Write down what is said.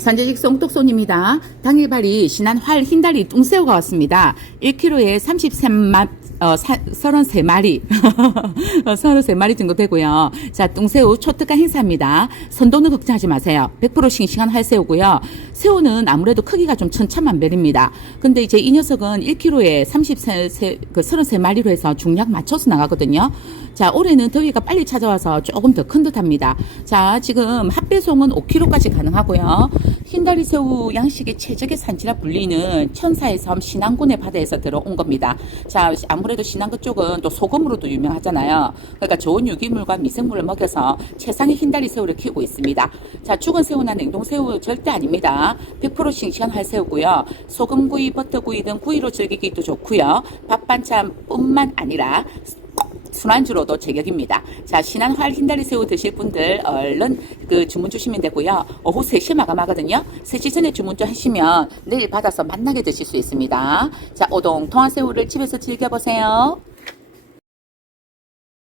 산재직 송떡손입니다. 당일발이 신안 활 흰다리 뚱새우가 왔습니다. 1kg에 33만 어, 사, 33마리. 33마리 정도 되고요. 자, 뚱새우 초특가 행사입니다. 선도는 걱정하지 마세요. 100% 싱싱한 활새우고요. 새우는 아무래도 크기가 좀 천차만별입니다. 근데 이제 이 녀석은 1kg에 33, 그 33마리로 해서 중량 맞춰서 나가거든요. 자, 올해는 더위가 빨리 찾아와서 조금 더 큰 듯합니다. 자, 지금 핫배송은 5kg까지 가능하고요. 흰다리 새우 양식의 최적의 산지라 불리는 천사의 섬 신안군의 바다에서 들어온 겁니다. 자, 아무래도 신안군 쪽은 또 소금으로도 유명하잖아요. 그러니까 좋은 유기물과 미생물을 먹여서 최상의 흰다리 새우를 키우고 있습니다. 자, 죽은 새우나 냉동 새우 절대 아닙니다. 100% 싱싱한 활새우고요. 소금구이, 버터구이 등 구이로 즐기기도 좋고요. 밥 반찬뿐만 아니라 술안주로도 제격입니다. 자, 신안 활 흰다리 새우 드실 분들 얼른 그 주문 주시면 되고요. 오후 3시에 마감하거든요. 3시 전에 주문 좀 하시면 내일 받아서 만나게 드실 수 있습니다. 자, 오동 통화새우를 집에서 즐겨보세요.